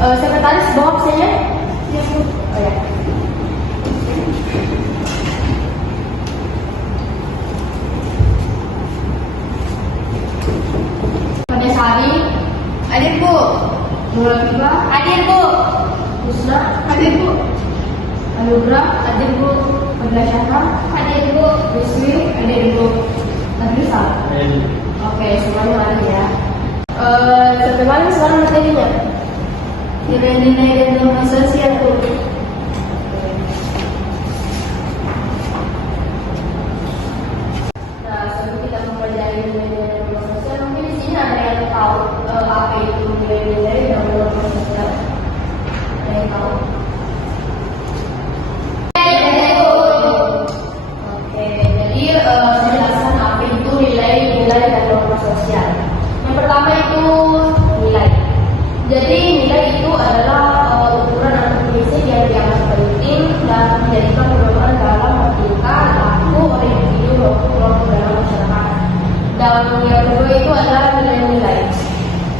Sekretaris bawa absennya? Iya, Bu. Oh, ya. Sari, hadir Bu. Nuratiba, hadir Bu. Husna, hadir Bu. Anugrah, hadir Bu. Fadila Syahra, hadir Bu. Rizwi, hadir Bu. Nafisa. Oke, semuanya hadir ya. Sampai mana sekarang materinya? Nilai-nilai dan norma sosial Bu. Nah, sebelum kita mempelajari nilai-nilai dan norma sosial, mungkin di sini ada yang tahu apa itu nilai-nilai dan norma sosial. Ada yang tahu? Oke, jadi saya jelaskan apa itu nilai-nilai dan norma sosial. Yang pertama itu nilai. Jadi nilai itu adalah ukuran atau prinsip yang dianggap penting dan menjadikan pedoman dalam bertingkah laku oleh individu maupun kelompok dalam masyarakat. Dan yang kedua itu adalah nilai-nilai.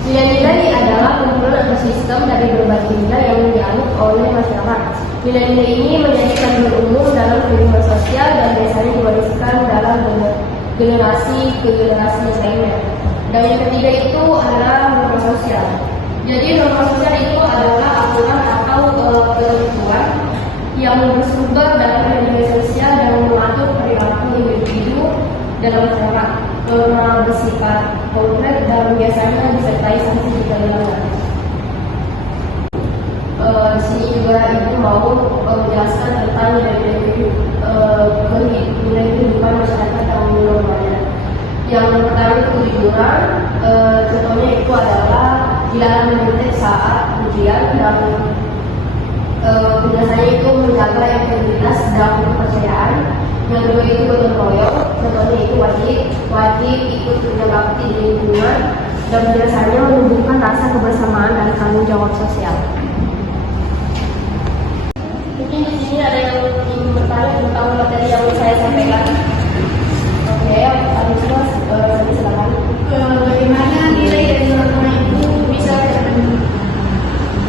Nilai-nilai adalah kumpulan atau sistem dari berbagai nilai yang dianut oleh masyarakat. Nilai-nilai ini menjadi standar umum dalam kehidupan sosial dan biasanya diwariskan dalam generasi ke generasi lainnya. Dan yang ketiga itu adalah norma sosial. Jadi norma sosial itu adalah aturan atau ketentuan yang bersumber dalam nilai sosial dan mengatur perilaku individu dalam masyarakat. Norma bersifat konkret dan biasanya disertai sanksi jika dilanggar. Di sini juga ibu mau menjelaskan tentang nilai kehidupan masyarakat yang normalnya. Yang pertama itu kejujuran, contohnya itu adalah dilarang menyuntik saat ujian dan biasanya itu menjaga integritas dan kepercayaan. Yang kedua itu gotong royong, contohnya itu wajib ikut berbakti di lingkungan dan biasanya menumbuhkan rasa kebersamaan dan tanggung jawab sosial. Mungkin di sini ada yang ingin bertanya tentang materi yang saya sampaikan. Oke, tadi semua silakan. Bagaimana nilai dari norma itu bisa terpenuhi?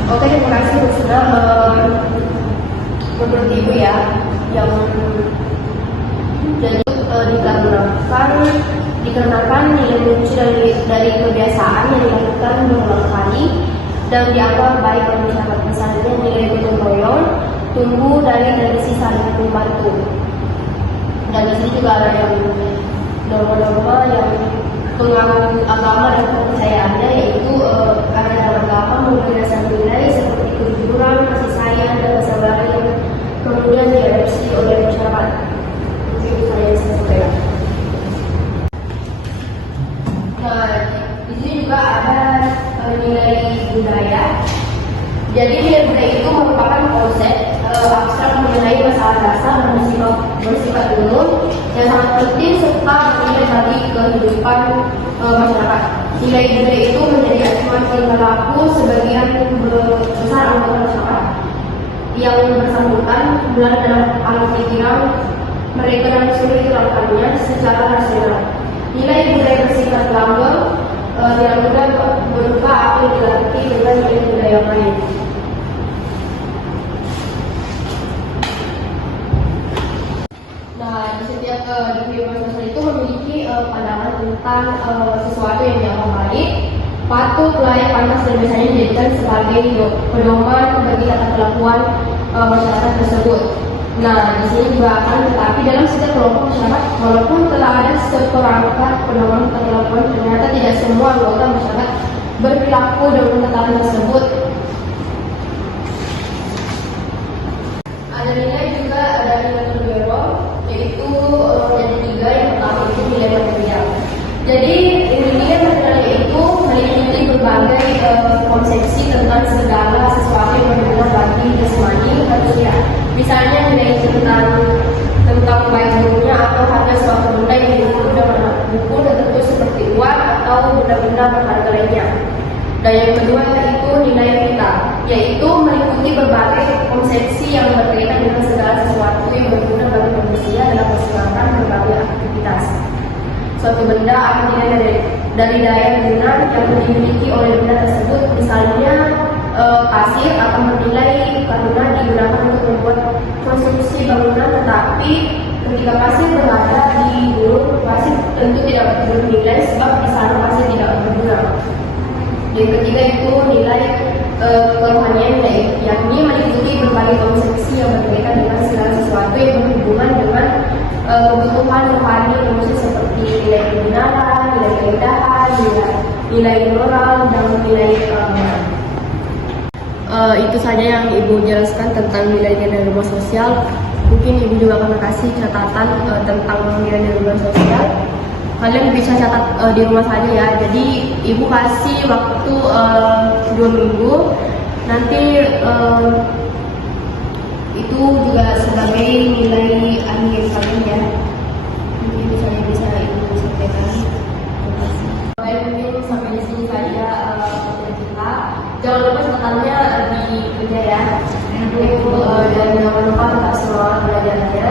Oke, terima kasih Bu sudah menurut Ibu ya, yang jadi dikarenakan nilai muncul dari kebiasaan yang dilakukan berulang kali dan dianggap baik oleh masyarakat. Misalnya nilai gotong royong tumbuh dari tradisi saling membantu. Dan di sini juga ada yang norma-norma yang pengaruh agama dan kepercayaannya, yaitu karena dalam agama memiliki dasar nilai seperti kejujuran, kasih sayang, dan kesabaran yang kemudian diadopsi oleh masyarakat. Itu saya sampaikan. Nah, di sini juga ada nilai budaya. Jadi nilai budaya itu merupakan konsep abstrak mengenai masalah dasar dan bersifat umum yang sangat penting serta bernilai bagi kehidupan masyarakat. Nilai budaya itu menjadi acuan tingkah laku sebagian besar anggota masyarakat yang bersangkutan berada dalam alam pikiran mereka dan sulit diterapkannya secara rasional. Nilai budaya bersifat langgeng yang mudah berubah atau dilatih dengan nilai budaya lain. Nah, di setiap kehidupan sosial itu memiliki pandangan tentang sesuatu yang dianggap baik, patut, layak, pantas, dan biasanya dijadikan sebagai pedoman bagi tata kelakuan masyarakat tersebut. Nah, di sini juga akan tetapi dalam setiap kelompok masyarakat, walaupun telah ada seperangkat pedoman tata kelakuan, ternyata tidak semua anggota masyarakat berperilaku dengan tatanan tersebut. Ada nilai juga ada nilai terberol, yaitu yang ketiga. Yang pertama itu nilai material. Jadi nilai material itu meliputi berbagai konsepsi tentang segala sesuatu yang berguna bagi jasmani manusia. Misalnya nilai tentang baik buruknya atau harga suatu benda yang disebut dengan buku tertentu seperti uang atau benda-benda berharga lainnya. Dan yang kedua yaitu nilai vital, yaitu meliputi berbagai konsepsi yang berkaitan dengan segala sesuatu yang berguna bagi manusia dalam melaksanakan berbagai aktivitas. Suatu benda akan dinilai dari daya guna yang dimiliki oleh benda tersebut, misalnya Tapi ketika pasien berada di guru, pasien tentu tidak bernilai sebab di sana pasien tidak berguna. Dan ketiga itu nilai kerohanian, yakni meliputi berbagai konsepsi yang berkaitan dengan segala sesuatu yang berhubungan dengan kebutuhan rohani manusia seperti nilai kebenaran, nilai keindahan, nilai moral, dan nilai keamanan. Itu saja yang Ibu jelaskan tentang nilai-nilai rumah sosial. Mungkin Ibu juga akan kasih catatan tentang nilai-nilai rumah sosial. Kalian bisa catat di rumah saja ya. Jadi Ibu kasih waktu 2 minggu. Nanti itu juga sebagai nilai akhir kalian ya. Mungkin itu saja bisa Ibu sampaikan. Baik, mungkin sampai di sini saja materi kita. Jangan lupa catatannya dikejar ya. Dan jangan lupa tetap semangat belajarnya.